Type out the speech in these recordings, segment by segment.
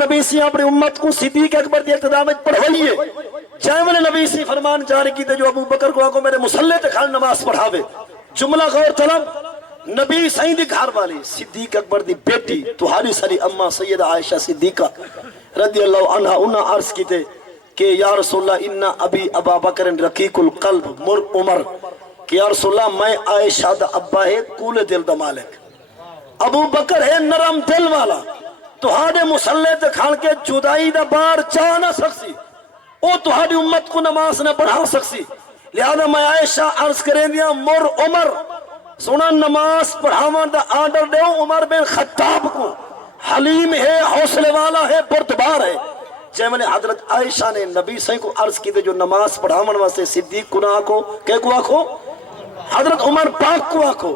نبی سی اپنی امت کو صدیق اکبر دی اقتداء میں پڑھوائیے جائے والے نبی سی فرمان جاری کی جو ابو بکر کو آگو میرے مسلح تے کھال نماز پڑھاوے جملہ غور طلب نبی سائیں دی گھر والی صدیق اکبر دی بیٹی تہاری سری اماں سیدہ عائشہ صدیقہ رضی اللہ عنہ انہا عرض کی تے کہ یا رسول اللہ انہا ابی ابا بکر رقیق القلب مر عمر کہ یا رسول اللہ میں عائشہ دا ابا ہے کول دل دا مالک ابو بکر ہے نرم دل والا تہاڑے مسلح تے کھان کے جدائی دا بار چاہ نہ سکسی او تہاڑی امت کو نماز نہ پڑھا سکسی لہذا میں عائشہ عرض کریں دیا مر عمر سونا نماز پڑھاوان دا آرڈر دے عمر بن خطاب کو حلیم ہے حوصلے والا ہے بردبار ہے جیمن حضرت عائشہ نے نبی صحیح کو عرض کی دے جو نماز پڑھاوان واسے صدیق کو نہ آکو کہ کو آکو حضرت عمر پاک کو آکو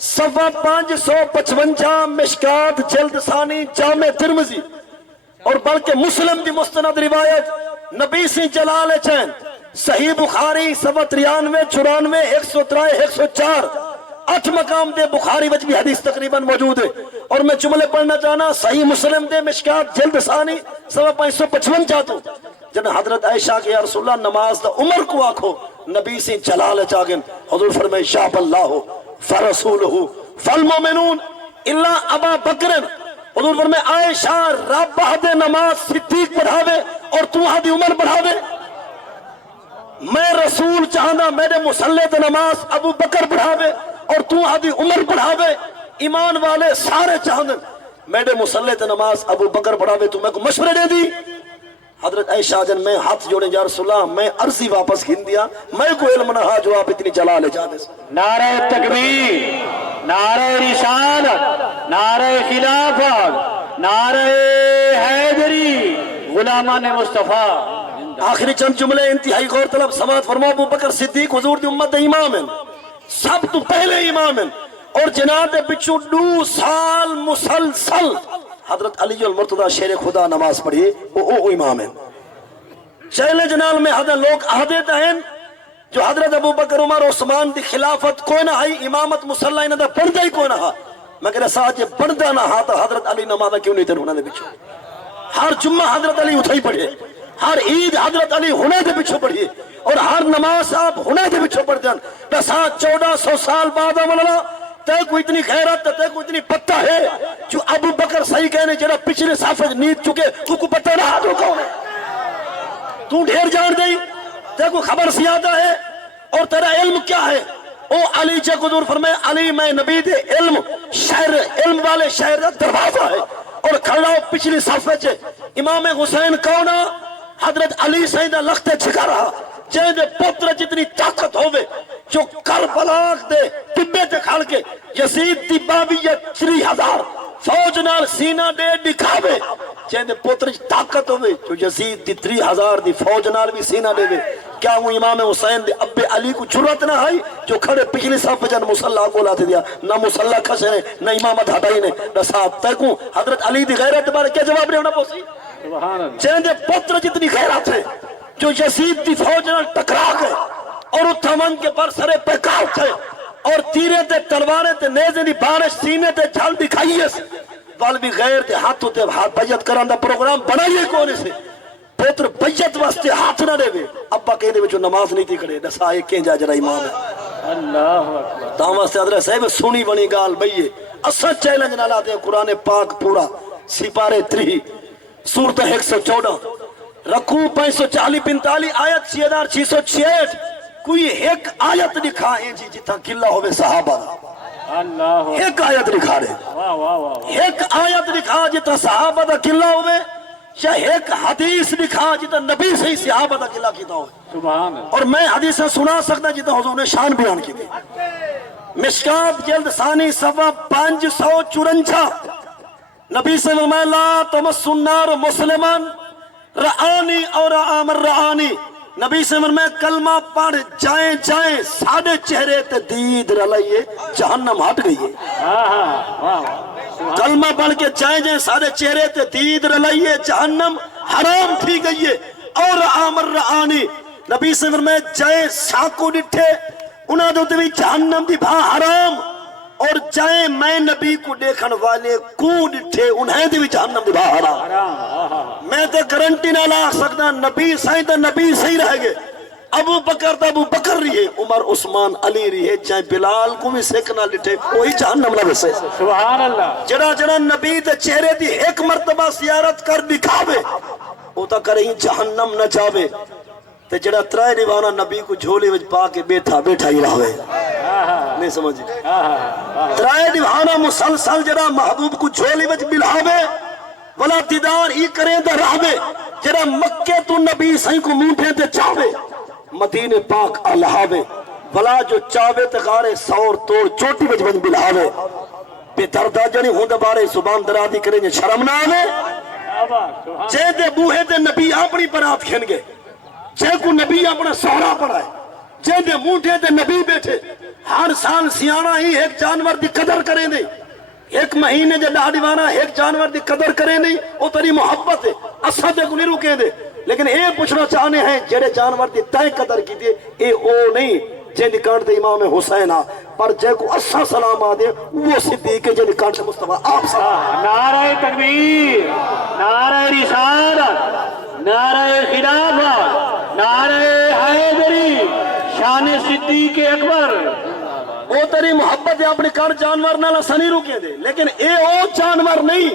صفحہ 555 مشکات جلد ثانی جامع ترمذی اور بلکہ مسلم دی مستند روایت نبی سی جلال چین صحیح بخاری صفحہ 93 94 103 104 8 مقام دے بخاری وچ بھی حدیث تقریباً موجود ہے اور میں جملے پڑھنا چاہنا صحیح مسلم دے مشکات جلد ثانی صفحہ 555 چاہتو جن حضرت عائشہ کے یا رسول اللہ نماز دا عمر کو آکھو نبی سی جلال چاگن حضور فرمائے شاب اللہ فرسولہ فالمومنون اللہ ابا بکرن حضور فرمائے عائشہ رب حد نماز صدیق پڑھاوے اور تو حد عمر پڑھاوے میں رسول چاہنا میرے مسلح تے نماز ابو بکر پڑھاوے اور تو حد عمر پڑھاوے ایمان والے سارے چاہنا میرے مسلح تے نماز ابو بکر پڑھاوے تو میں کو مشورے دے دی حضرت عائشہ جن میں ہاتھ جوڑیں یا رسول اللہ میں عرضی واپس کھین دیا میں کو علم نہ جو آپ اتنی جلال جانے سے نعرہ تکبیر نعرہ رسالت نعرہ خلافت نعرہ حیدری غلامان مصطفیٰ آخری چند جملے انتہائی غور طلب سماعت فرما ابو بکر صدیق حضور دی امت امام ہیں سب تو پہلے امام ہیں اور جناب بچو 2 سال مسلسل حضرت علی المرتضی شیر خدا نماز پڑھیے او امام ہیں چہلے جنال میں حضرت لوگ عہدیت ہیں جو حضرت ابو بکر عمر عثمان دی خلافت کوئی نہ آئی امامت مسلح انہاں دا پڑھدا ہی کوئی نہ ہا مگر ایسا جے پڑھدا نہ ہا تو حضرت علی نمازہ کیوں نہیں تھے انہاں دے بچو ہر جمعہ حضرت علی اٹھائی پڑھے ہر عید حضرت علی ہونے دے بچھو پڑھیے اور ہر نماز آپ ہونے دے بچھو پڑھ دیں بس 1400 سال بعد مولانا تے کو اتنی خیرت تے کو اتنی پتہ ہے جو ابو بکر صحیح کہنے جڑا پچھلے صافے نیت چکے کو پتہ نہ ہاتھوں کون ہے تو ڈھیر جان دئی تے کو خبر زیادہ ہے اور تیرا علم کیا ہے او علی چے حضور فرمائے علی میں نبی دے علم شہر علم والے شہر دا دروازہ ہے اور کھڑا ہو پچھلی صافے چے امام حسین کونا حضرت علی سیدہ لختے چھکا رہا جائے دے پتر جتنی طاقت ہوئے جو کربلاک دے طبے تے کھڑ کے یزید دی باویت 3000 فوج نال سینہ دے دکھاوے جائے دے پتر طاقت ہوئے جو یزید دی 3000 دی فوج نال بھی سینہ دے وے کیا وہ امام حسین دے ابے علی کو جرات نہ آئی جو کھڑے پچھلی صاحب جن مسلح کو لاتے دیا نہ مسلح کھسے نے نہ امامت ہٹائی نے نہ صاحب تیکوں حضرت علی دی غیرت بارے کیا جواب نہیں ہونا پوسی جائے دے پتر جتنی غیرت ہے جو یزید دی فوج نال ٹکرا گئے اور اتھمن کے پر سرے پیکار تھے اور تیرے تے تلوارے تے نیزے دی بارش سینے تے جھل دکھائیے سے وال بھی غیر تے ہاتھوں تے بیعت کران دا پروگرام بنائیے کونے سے پوتر بیعت واسطے ہاتھ نہ دے وے ابا کہہ دے جو نماز نہیں تھی کھڑے دسا یہ کہیں جا جرا امام ہے اللہ اکبر دامہ سے حضرت صاحب سونی بنی گال بھئیے اصل چیلنج نہ لاتے ہیں قرآن پاک پورا سپارے 3 سورت 114 رکوع 540-45 آیت 6666 کوئی ایک آیت دکھا ہے جی جتنا قلعہ ہوئے صحابہ اللہ ایک آیت دکھا رہے ایک آیت دکھا جتنا صحابہ دا قلعہ ہوئے یا ایک حدیث دکھا جتنا نبی سے ہی صحابہ دا قلعہ کیتا ہوئے سبحان اور میں حدیثیں سنا سکتا جتنا حضور نے شان بیان کی تھی مشکات جلد ثانی صفحہ 554 نبی سے فرمایا لا تمس النار مسلمان رعانی اور آمر رعانی نبی سے فرمایا کلمہ پڑھ جائیں ساڑھے چہرے تے دید رلائیے جہنم ہٹ گئی ہے کلمہ پڑھ کے جائیں ساڑھے چہرے تے دید رلائیے جہنم حرام تھی گئی ہے اور آمر رعانی نبی سے فرمایا جائیں ساکو ڈٹھے انہاں دو بھی جہنم دی بھا حرام اور جائیں میں نبی کو دیکھن والے کو ڈٹھے انہیں دی بھی جہنم دی بھا حرام میں تے گارنٹی نہ لا سکتا نبی سائیں تے نبی صحیح رہ گئے ابو بکر تے ابو بکر رہے عمر عثمان علی رہے چاہے بلال کو بھی سکھ نہ لٹھے کوئی جہنم نہ وسے سبحان اللہ جڑا جڑا نبی تے چہرے دی ایک مرتبہ زیارت کر دکھاوے او تا کریں جہنم نہ جاوے تے جڑا ترائے دیوانہ نبی کو جھولے وچ پا کے بیٹھا ہی رہے نہیں سمجھ ترائے دیوانہ مسلسل جڑا محبوب کو جھولے وچ بلہاوے ولا دیدار ہی کریں دا رہوے جڑا مکے تو نبی سائیں کو مونٹھے تے چاہوے مدینے پاک الہاوے ولا جو چاہوے تے غارے سور توڑ چوٹی وچ بن بلہاوے بے دردہ جنی ہوں دے بارے زبان درادی کریں جے شرم نہ آوے جے دے بوہے دے نبی اپنی برات کھن گے جے کو نبی اپنا سہرا پڑھائے جے دے مونٹھے دے نبی بیٹھے ہر سال سیانہ ہی ایک جانور دی قدر کریں دے ایک مہینے جے ڈاڑیوانہ ایک جانور دی قدر کریں نہیں وہ تری محبت ہے اسد کو نہیں رکیں دے لیکن اے پوچھنا چاہنے ہیں جڑے جانور دی تائیں قدر کی دے اے او نہیں جے نکانٹ دے امام حسین پر جے کو اسا سلام آدے وہ صدیق جے نکانٹ مصطفیٰ آپ سلام نعرہ تکبیر نعرہ رسالت نعرہ خلافت نعرہ حیدری شان صدیق اکبر او تری محبت ہے اپنے کار جانور نہ سنی روکے دے لیکن اے او جانور نہیں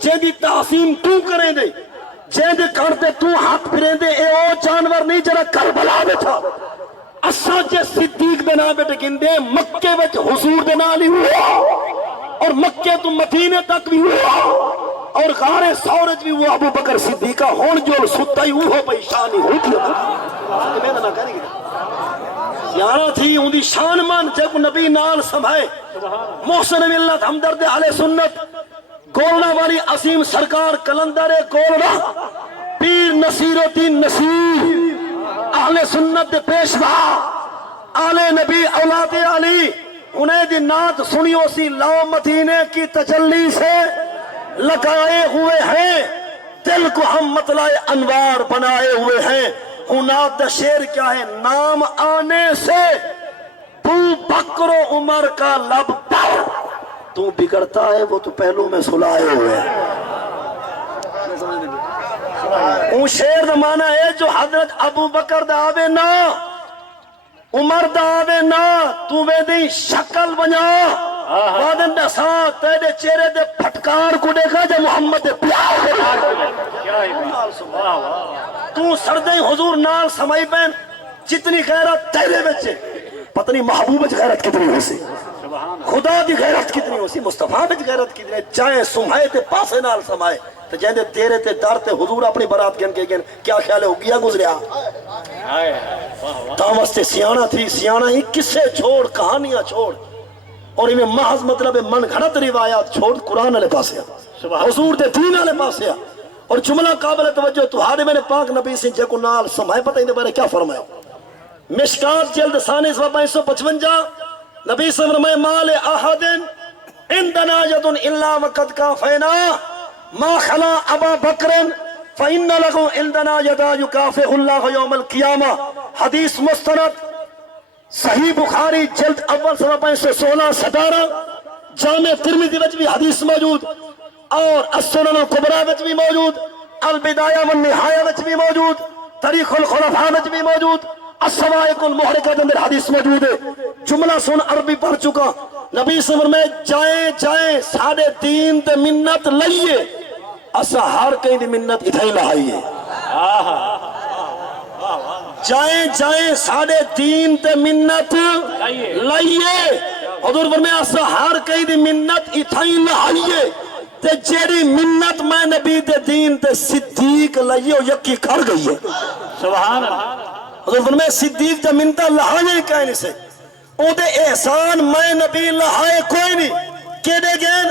جے دی تعظیم تو کریں دے جے دے کرتے تو ہاتھ پھریں دے اے او جانور نہیں جڑا کربلا بیٹھا اسا جے صدیق دے نام بیٹھے گندے مکے وچ حضور دے نام ہوا اور مکے تو مدینے تک بھی ہوا اور غار سورج بھی وہ ابو بکر صدیقہ ہون جو ستا ہی وہ پیشانی ہوتی ہے میں نہ کریں گے یارہ تھی ان دی شان مان جب نبی نال سمھائے محسن ملت ہمدرد اہل سنت گولنا والی عظیم سرکار کلندر گولنا پیر نصیر الدین نصیر اہل سنت پیشوا آل نبی اولاد علی انہیں دی نعت سنیو سی لو مدینے کی تجلی سے لگائے ہوئے ہیں دل کو ہم مطلع انوار بنائے ہوئے ہیں اناد شیر کیا ہے نام آنے سے تو بکر و عمر کا لب پر تو بگڑتا ہے وہ تو پہلو میں سلائے ہوئے ہیں اون شیر دا معنی ہے جو حضرت ابو بکر دا آوے نا عمر دا آوے نا تو میں دی شکل بنا وادن دا ساتھ تیرے چہرے دے پھٹکار کو دیکھا جے محمد دے پیار تو سردیں حضور نال سمائی پین جتنی غیرت تیرے بچے پتنی محبوب غیرت کتنی ہو سی خدا دی غیرت کتنی ہو سی مصطفیٰ بچ غیرت کتنی چاہے سمائے تے پاسے نال سمائے تو جہنے تیرے تے در تے حضور اپنی برات گن کے گن کیا خیال ہے ہو گیا گزریا تامستے سیانہ تھی سیانہ ہی کسے چھوڑ کہانیاں چھوڑ اور انہیں محض مطلب من گھڑت روایات چھوڑ قرآن علیہ پاسے حضور دے دین علیہ پاسے اور جملہ قابل توجہ تہاڑے میں نے پاک نبی سے جے کو نال سمائے پتہ اندے بارے کیا فرمایا مشکات جلد ثانی سوا 555 نبی سے فرمائے مال احدن اندنا یدن الا وقت کا فینا ما خلا ابا بکرن فإن لغو اندنا یدا یکافع اللہ یوم القیامہ حدیث مستند صحیح بخاری جلد اول سوا 516 17 جامع ترمذی وچ بھی حدیث موجود اور السنن الکبریٰ وچ بھی موجود البدایہ والنہایہ وچ بھی موجود تاریخ الخلفاء وچ بھی موجود السوائق المحرقہ کے اندر حدیث موجود ہے جملہ سن عربی پڑھ چکا نبی صلی اللہ علیہ وسلم جائیں ساڑھے تین تے منت لئیے اسا ہر کہیں دی منت اتھائی لہائیے جائیں ساڑھے تین تے منت لئیے حضور فرمایا اسا ہر کہیں دی منت اتھائی لہائیے تے جیڑی منت میں نبی دے دین تے صدیق لئیے و یکی کر گئی ہے سبحان اللہ حضور فرمایا صدیق جا منتہ لہائے کہنے سے او دے احسان میں نبی لہائے کوئی نہیں کہ دے گین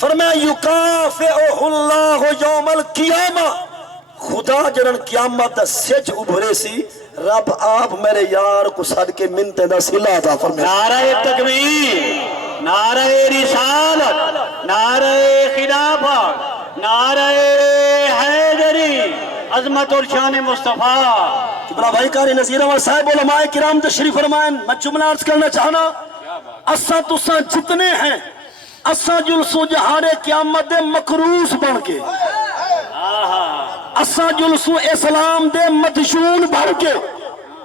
فرمایا یکافعہ اللہ یوم القیامہ خدا جنن قیامت دا سچ ابھرے سی رب آپ میرے یار کو صد کے منتے دا سلا تھا فرمایا نعرہ تکبیر نعرہ رسالت نعرہ خلافت نعرہ حیدری عظمت اور شان مصطفیٰ کبرا بھائی کاری نظیر احمد صاحب علماء کرام تشریف فرمائیں میں جملہ عرض کرنا چاہنا اسا تسا جتنے ہیں اسا جلسو جہارے قیامت مکروس بن کے اسا جلسو اسلام دے مدشون بڑھ کے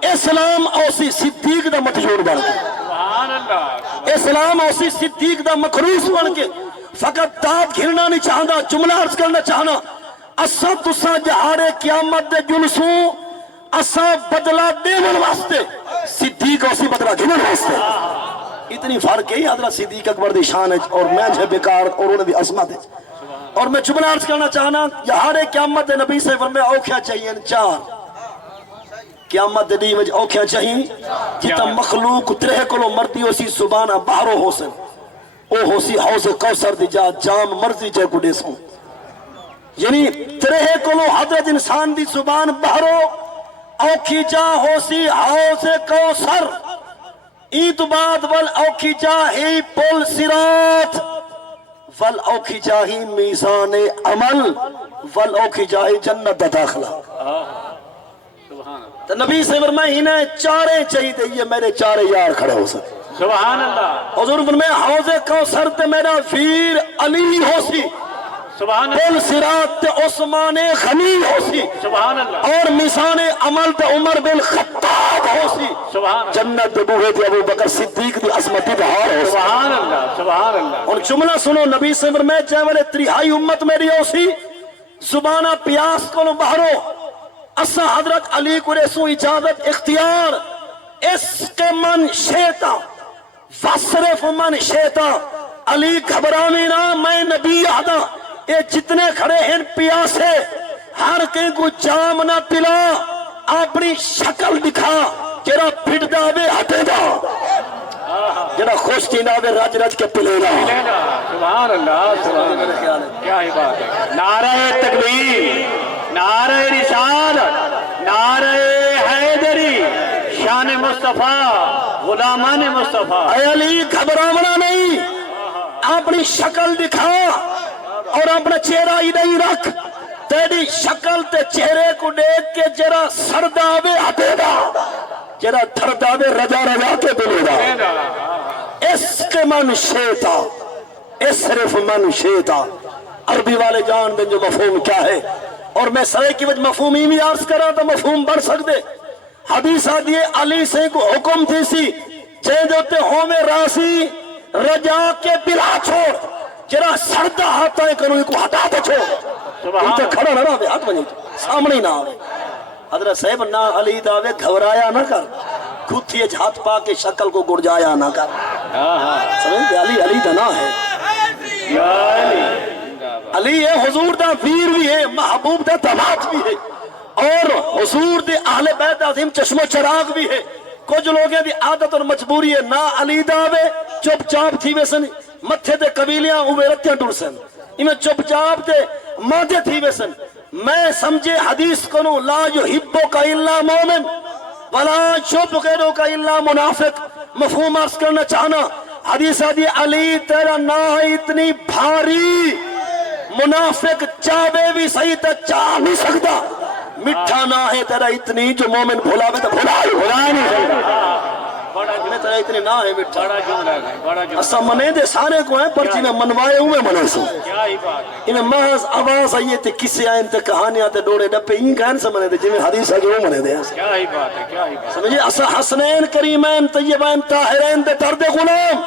اسلام اوسی صدیق دا مدشون بڑھ کے سبحان اللہ اسلام اوسی صدیق دا مخروص بڑھ کے فقط داد گھرنا نہیں چاہنا جملہ عرض کرنا چاہنا اسا تسا جہارے قیامت دے جلسو اسا بدلہ دیون واسطے صدیق اوسی بدلہ گھرن واسطے اتنی فرق ہے حضرت صدیق اکبر دی شان ہے اور میں جھے بیکار اور انہیں دی عظمت ہے اور میں جملہ عرض کرنا چاہنا یہاں قیامت دے نبی سے فرمائے اوکھیا چاہیے چار قیامت دے دی وجہ اوکھیا چاہیے جتا مخلوق ترہ کلو مردی ہو سی زبانہ باہرو ہو سن او ہو سی حوض کوثر دی جا جام مرضی جے کو دے سوں یعنی ترہ کلو حضرت انسان دی زبان باہرو اوکھی جا ہو سی حوض کوثر عید بعد ول اوکھی جا ہی پل صراط ول اوکھی جا ہی میزان عمل ول اوکھی جا ہی جنت دا داخلہ تو نبی سے فرمائے انہیں چارے چاہیے یہ میرے چارے یار کھڑے ہو سکتے سبحان اللہ حضور فرمائے حوض کوثر تے میرا ویر علی ہو سی سبحان پل اللہ صراط تے عثمان غنی ہو سی سبحان اللہ اور میزان عمل تے عمر بن خطاب ہو سی سبحان اللہ جنت دے بوہے تے ابو بکر صدیق دی عظمت دی بہار ہو سی سبحان اللہ سبحان اللہ اور جملہ سنو نبی سے فرمائے چاہے والے تریہائی امت میری ہو سی زبانہ پیاس کو باہرو اسا حضرت علی کو رسو اجازت اختیار اس کے من شیطا وصرف من شیطا علی گھبرامی نہ میں نبی آدھا یہ جتنے کھڑے ہیں پیاسے ہر کہیں کو جام نہ پلا اپنی شکل دکھا جرا پھٹ داوے ہٹے دا جرا خوش کی ناوے رج رج کے پلے گا سبحان اللہ سبحان اللہ کیا ہی بات ہے نعرہ تکبیر نعرہ رسالت نعرہ حیدری شان مصطفیٰ غلامان مصطفیٰ اے علی گھبراونا نہیں اپنی شکل دکھا اور اپنا چہرہ ادھر رکھ تیری شکل تے چہرے کو دیکھ کے جرا سرداوے ہٹے گا جرا تھرداوے رجا رجا کے بلے گا اس کے من شیطا اس صرف من شیطا عربی والے جان دیں جو مفہوم کیا ہے اور میں سرے کی وجہ مفہوم ہی عرض کرا تو مفہوم بڑھ سکتے حدیث آدھی علی سے کو حکم تھی سی چین دوتے ہوں میں راسی رجا کے بلا چھوڑ جرا سردہ ہاتھا ہے کنوئی کو ہٹا دے چھوڑ انتے کھڑا نہ رہا ہاتھ بنی سامنے نہ آوے حضرت صاحب نہ علی داوے گھورایا نہ کر خود تھی ہاتھ پا کے شکل کو گڑ جایا نہ کر سمجھتے علی علی دا نہ ہے علی ہے حضور دا ویر بھی ہے محبوب دا دمات بھی ہے اور حضور دے اہل بیت عظیم چشم و چراغ بھی ہے کچھ لوگیں دی عادت اور مجبوری ہے نہ علی داوے چپ چاپ تھی ویسن متھے دے قبیلیاں اوے رتیاں ڈر سن انہیں چپ چاپ دے مادے تھی ویسن میں سمجھے حدیث کنو لا یحبو کا الا مومن ولا یبغضو کا الا منافق مفہوم عرض کرنا چاہنا حدیث آدھی علی تیرا نا اتنی بھاری منافق چاہے بھی صحیح تا چاہ نہیں سکتا مٹھا نہ ہے تیرا اتنی جو مومن بھولا بھی تو بھولا نہیں سکتا میں تیرا اتنی نہ ہے مٹھا اسا منے دے سارے کو ہیں پر جنہیں منوائے ہوئے منے سو انہیں محض آواز آئیے تے کسے آئیں تے کہانیاں تے ڈوڑے ڈپے این کہن سے منے دے جنہیں حدیث آگے وہ منے دے سمجھے اسا حسنین کریمین طیبین طاہرین دے درد غلام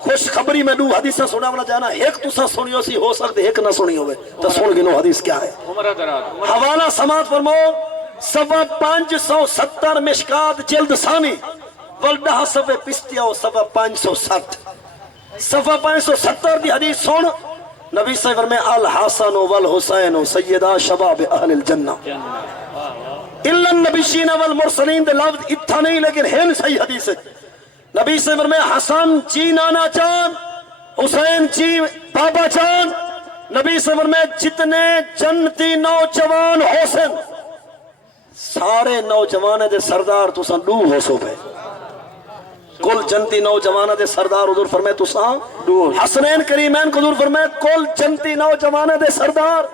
خوش خبری میں دو حدیث سنا والا جانا ایک تو سا سنیو سی ہو سکتے ایک نہ سنی ہوئے تو سن گنو حدیث کیا ہے حوالہ سماعت فرماؤ 570 مشکات جلد ثانی ولدہ صفحہ پستیا و صفحہ 560 صفحہ 570 دی حدیث سن نبی صلی اللہ علیہ وسلم الحسن والحسین سیدہ شباب اہل الجنہ الا النبیین والمرسلین دے لفظ اتھا نہیں لیکن ہے صحیح حدیث ہے نبی صلی اللہ علیہ وسلم حسن چی نانا چان حسین چی بابا چان نبی صلی اللہ علیہ وسلم جتنے جنتی نوجوان حسن سارے نوجوان دے سردار تو سن دو ہو سو پہ کل جنتی نوجوان دے سردار حضور فرمائے تو سان حسنین کریمین کو حضور فرمائے کل جنتی نوجوان دے سردار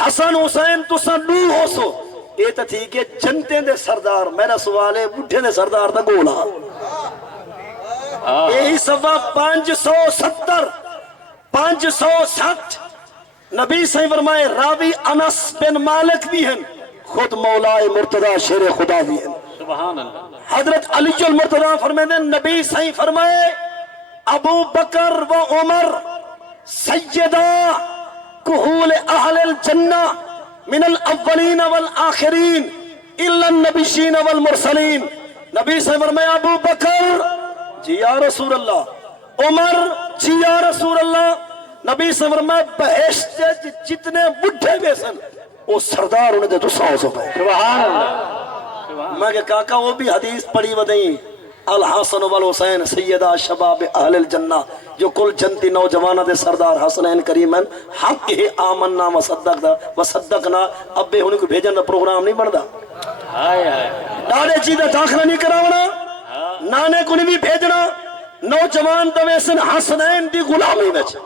حسن حسین تو سن دو ہو سو یہ تو ٹھیک ہے جنتے دے سردار میرا سوال ہے بڑھے دے سردار دا گولا یہی صفحہ 570 560 نبی صحیح فرمائے راوی انس بن مالک بھی ہیں، خود مولائے مرتضی شیر خدا بھی ہیں۔ سبحان اللہ۔ حضرت علی المرتضی فرمائے نبی صحیح فرمائے ابو بکر و عمر سیدہ کہول اہل الجنہ من الاولین والآخرین الا النبیین والمرسلین۔ نبی صحیح فرمائے ابو بکر جی یا رسول اللہ، عمر جی یا رسول اللہ، نبی صلی اللہ علیہ وسلم بہشت جتنے بڈھے بے سن وہ سردار انہیں دے دوسرا ہو سکتا ہے۔ سبحان اللہ۔ میں کہ کاکا وہ بھی حدیث پڑھی ودیں الحسن والحسین سیدہ شباب اہل الجنہ، جو کل جنتی نوجوانہ دے سردار حسنین کریمن حق ہی آمنا وصدقنا۔ اب بے ہونے کو بھیجن دا پروگرام نہیں بڑھدا، ڈاڑے چیزیں داخلہ نہیں کراونا، نانے کو نہیں بھی بھیجنا، نوجوان دا ویسن حسنین دی غلامی بچ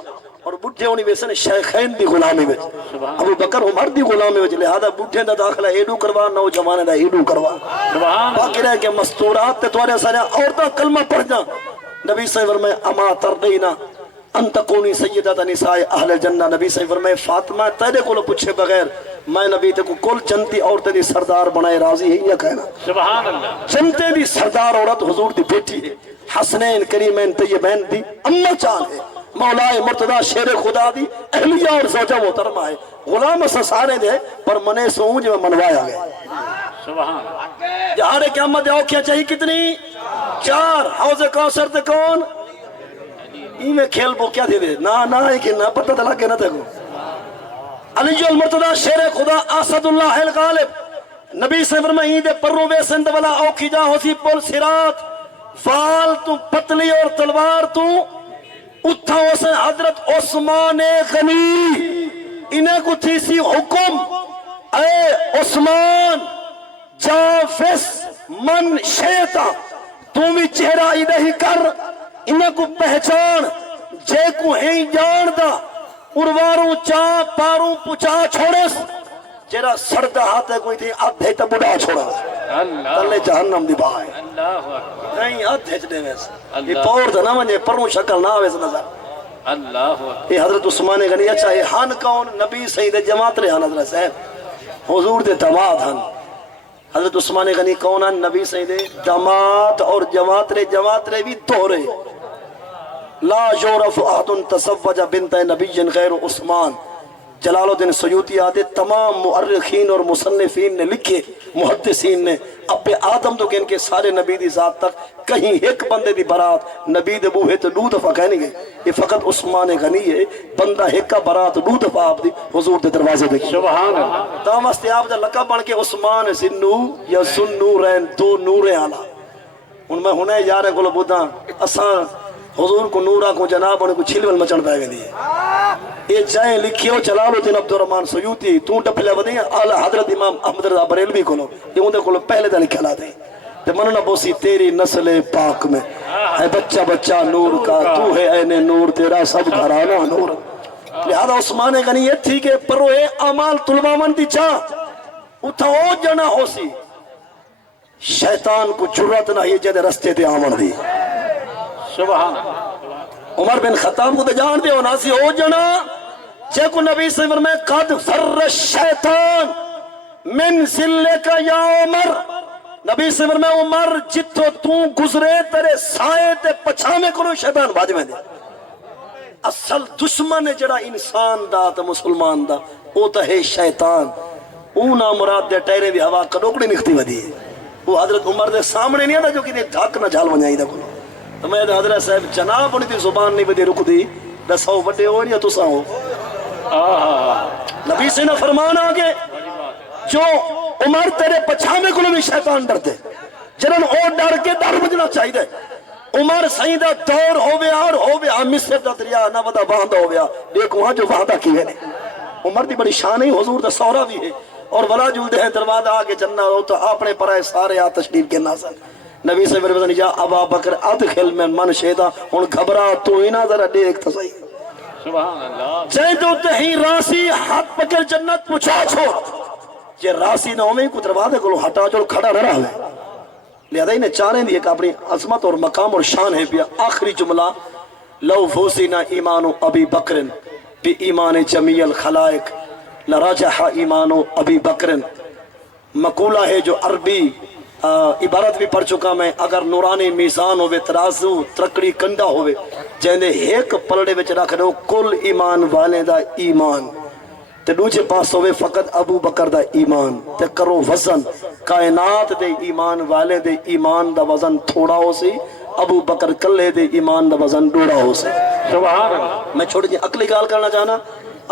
اور بڈھے ہونی ویسن شیخین دی غلامی بچ، ابو بکر عمر دی غلامی بچ، لہذا بڈھے دا داخلہ ایڈو کروا، نوجوان دا ایڈو کروا۔ باقی رہ کے مستورات تے توارے سارے عورتاں کلمہ پڑھ جا۔ نبی صلی اللہ علیہ وسلم اما تردینا ان تکونی سیدۃ نساء اہل الجنہ، نبی صلی اللہ علیہ وسلم فاطمہ تیرے کو پوچھے بغیر میں نبی تے کو کل جنتی عورتیں دی سردار بنائے راضی ہے یا کہنا؟ سبحان اللہ۔ جنتے دی سردار عورت حضور دی بیٹی ہے، حسنین کریمین طیبین دی اماں جان ہے، مولائے مرتضی شیر خدا دی اہلیہ اور زوجہ محترمہ ہے، غلام سے سارے دے پر منے سونج میں منوایا گئے۔ سبحان اللہ۔ یہاں قیامت آؤ کیا چاہیے کتنی؟ 4۔ حوض کوثر تے کون ای میں کھیل بو کیا دے دے نا نا ہے کہ نہ پتہ تلا کے نہ تکو علی المرتضی شیر خدا اسد اللہ الغالب۔ نبی سے فرمائی دے پرو بے سند والا اوکھی جا ہوسی پول سرات، فال تو پتلی اور تلوار تو اتھا اسے حضرت عثمان غنی انہیں کو تھی سی حکم، اے عثمان جافس من شیطا تمہیں چہرہ ادھہی کر، انہیں کو پہچان جے کو ہیں جان دا ارواروں چا پاروں پچا چھوڑس، جیرا سردہ ہاتھے کوئی تھی آدھے تا بڑا چھوڑا تلے جہنم دی بھائے نہیں آدھے چھ دے ویسے یہ پور دا نہ منجے پروں شکل نہ ویسے نظر۔ یہ حضرت عثمان غنی اچھا ہے ہن کون؟ نبی سید جماعت رہا حضرت صاحب حضور دے دماد ہن۔ حضرت عثمان غنی کون ہن؟ نبی سید دماد اور جماعت رے بھی دورے۔ لا یعرف احد تزوج بنت نبی غیر عثمان۔ جلال الدین سیوطی آدھے تمام مؤرخین اور مصنفین نے لکھے، محدثین نے اب آدم تو کہ سارے نبی دی ذات تک کہیں ایک بندے دی برات نبی دے بوہے تو 2 دفعہ کہنے گئے، یہ فقط عثمان غنی ہے بندہ ایک کا برات 2 دفعہ آپ دی حضور دے دروازے دیکھیں۔ سبحان اللہ۔ تامستے آپ دا لقب بن کے عثمان زنو یا زنورین 2 نور اعلیٰ۔ ان میں ہونے یارے کو لبوداں اساں حضور کو نورا کو جناب انہیں کو چھلول مچن پہ گئے دیئے یہ جائیں لکھیو جلال الدین عبدالرحمن سیوطی تو ڈپلے ودیں اعلی حضرت امام احمد رضا بریلوی کو لو یہ اندھے کو لو پہلے دا لکھا لاتے تے مننا بوسی تیری نسل پاک میں ہے بچہ بچہ نور کا تو ہے این نور تیرا سب گھرانا نور۔ لہذا عثمان غنی یہ تھی کہ پروے اعمال طلبامن دی چاہ اتھا ہو جنا ہو سی شیطان کو جرات نہ یہ جدے رستے تے آمن دی۔ سبحان عمر بن خطاب کو تو جان دے ہونا سی ہو جنا جے کو نبی سے فرمائے قد فر الشیطان من ذلے کا یا عمر، نبی سے فرمائے عمر جتو تو گزرے تیرے سائے تے پچھامے کرو شیطان بھاج میں دے۔ اصل دشمن جڑا انسان دا تا مسلمان دا او تا ہے شیطان، اونا مراد دے ٹیرے بھی ہوا کڑوکڑی نکھتی ودی ہے، وہ حضرت عمر دے سامنے نہیں آتا جو کہ دے دھاک نہ جھال ونجائی دا کلو تو میں حضرت صاحب جناب انہی دی زبان نہیں بدے رک دی دساؤ بڑے ہو یا تسا ہو۔ نبی سے نہ فرمان آگے جو عمر تیرے پچھامے کو بھی شیطان ڈر دے جنہوں او ڈر کے ڈر بجنا چاہی دے۔ عمر سیدہ دور ہو بیا اور ہو بیا مصر دا دریا نہ بدا باندھا ہو بیا دیکھ وہاں جو باندھا کیے نے عمر دی بڑی شان ہی حضور دا سورہ بھی ہے اور ولا جلدے ہیں دروازہ آگے جنہ ہو تو اپنے پرائے سارے آ تشریف کے ناظر نبی سے میرے بزنی جا ابا بکر ادخل میں من شیدہ ان گھبرا تو ہی نہ ذرا دیکھ تو صحیح سبحان اللہ۔ جائے تو تہی راسی ہاتھ پکڑ جنت پچھا چھوڑ جے راسی نہ ہوئے کو دروازے کو ہٹا جو کھڑا نہ رہا ہے لہذا انہیں چاہیں دیئے کہ اپنی عظمت اور مقام اور شان ہے پیا۔ آخری جملہ لو فوسینا ایمان ابی بکر بی ایمان جمیع الخلائق لراجح ایمان ابی بکر، مقولہ ہے جو عربی عبارت بھی پڑھ چکا میں، اگر نورانی میزان ہوئے ترازو ترکڑی کنڈا ہوئے جہندے ایک پلڑے وچ رکھ دو کل ایمان والے دا ایمان تے دوجے پاس ہوئے فقط ابو بکر دا ایمان تے کرو وزن کائنات دے ایمان والے دے ایمان دا وزن تھوڑا ہو سی، ابو بکر کلے دے ایمان دا وزن ڈوڑا ہو سی۔ سبحان اللہ۔ میں چھوڑ جی عقلی گال کرنا چاہنا،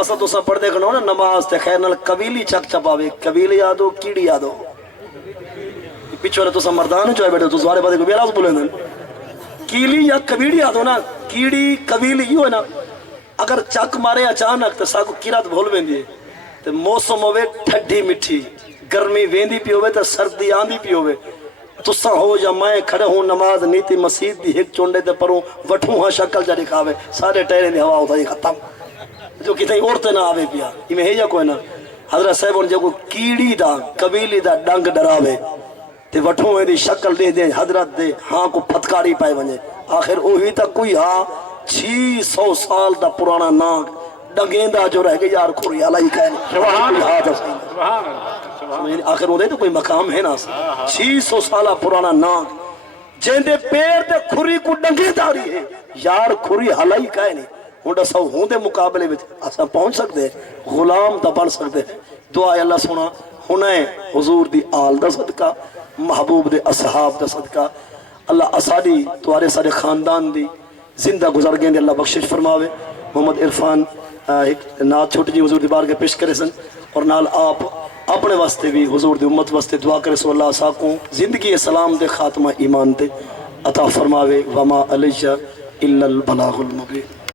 اصلا تو سب پڑھ دے کھنو نا نماز تے خیر نال قبیلی چک چپاوے، قبیلی یادو کیڑی یادو پچھو تو سب مردان چاہے بیٹھے تو سوارے بادے کو بیراز بولے دیں کیلی یا قبیلی یادو نا، کیڑی قبیلی یوں ہے نا، اگر چک مارے اچانک تو ساکو کیرات بھول بیندی تے موسم ہوئے ٹھڈی مٹھی، گرمی ویندی پی ہوئے تے سردی آندی پی ہوئے، تسا ہو یا میں کھڑے ہوں نماز نیتی مسجد دی ایک چونڈے تے پروں وٹھوں ہاں شکل جا دکھاوے سارے ٹیرے دی ہوا ہوتا ہے ختم جو کتنے عورتیں نہ آوے پیا یہ میں ہے یا کوئی نہ حضرت صاحب ان جو کیڑی دا قبیلی دا ڈنگ ڈراوے تے وٹھوں دی شکل دے دے حضرت دے ہاں کو پھتکاری پائے ونجے آخر اوہی تک کوئی ہاں 600 سال دا پرانا ناگ ڈنگیندہ جو رہ گئے یار کھوری علائی کہنے سبحان اللہ سبحان اللہ۔ آخر وہ دے تو کوئی مقام ہے نا 600 سالہ پرانا ناگ جہندے پیر دے کھوری کو ڈنگے داری ہے یار کھوری علائی کہنے ہونڈا سو ہوندے مقابلے میں اسا پہنچ سکتے ہیں غلام دا بن سکتے ہیں دعا اللہ سنا ہنائے حضور دی آل دا صدقہ محبوب دے اصحاب دا صدقہ اللہ اساڑی توارے سارے خاندان دی زندہ گزر گئے اللہ بخشش فرماوے محمد عرفان ایک نات چھوٹی جی حضور دی بار کے پیش کرے سن اور نال آپ اپنے واسطے بھی حضور دی امت واسطے دعا کرے سو اللہ ساکوں زندگی سلام دے خاتمہ ایمان دے عطا فرماوے وما علیہ الا البلاغ المبین۔